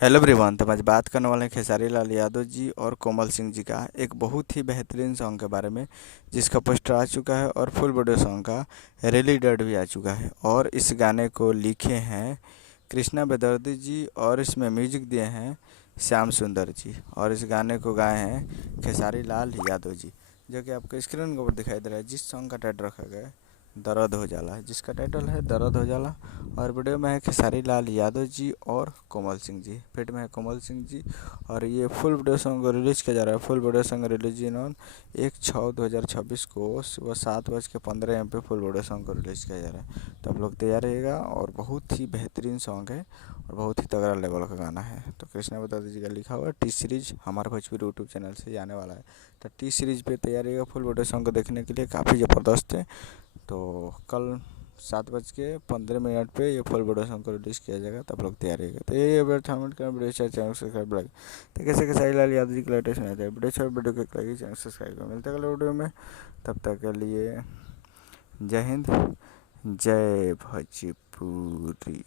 Hello everyone. तो आज बात करने वाले हैं खेसारी लाल यादव जी और कोमल सिंह जी का एक बहुत ही बेहतरीन सॉन्ग के बारे में, जिसका पोस्टर आ चुका है और फुल वीडियो सॉन्ग का रिलीज डेट भी आ चुका है। और इस गाने को लिखे हैं कृष्णा बेदर्दी जी और इसमें म्यूजिक दिए हैं श्याम सुंदर जी। और इस गाने को गाए हैं खेसारी लाल यादव जी, जो कि आपको स्क्रीन के ऊपर दिखाई दे रहा है। जिस सॉन्ग का टाइटल रखा गया है दर्द हो जाला, जिसका टाइटल है दर्द हो जाला। और वीडियो में है खेसारी लाल यादव जी और कोमल सिंह जी, फिट में है कोमल सिंह जी। और ये फुल वीडियो सॉन्ग को रिलीज़ किया जा रहा है। Full video song release in on 1/6/2026 को सुबह 7:15 AM पे फुल वीडियो सॉन्ग को रिलीज़ किया जा रहा है। तो आप लोग तैयार रहिएगा। और बहुत ही बेहतरीन सॉन्ग है और बहुत ही तगड़ा लेवल का गाना है। तो कृष्णा बता दीजिएगा लिखा हुआ टी सीरीज हमारा भोजपुरी यूट्यूब चैनल से आने वाला है। तो टी सीरीज पे तैयार रहिएगा फुल वीडियो सॉन्ग को देखने के लिए, काफ़ी ज़बरदस्त है। तो कल 7:15 पे ये फुल वीडियो सॉन्ग को रिलीज़ किया जाएगा। तब लोग तैयार रहिएगा। तो ये कमेंट करना, वीडियो चैनल सब्सक्राइब लाइक। तो कैसे खेसारी लाल यादव जी की लेटेस्ट नहीं था वीडियो को लाइक चैनल सब्सक्राइब कर। मिलते हैं अगले वीडियो में। तब तक के लिए जय हिंद, जय भोजपुरी।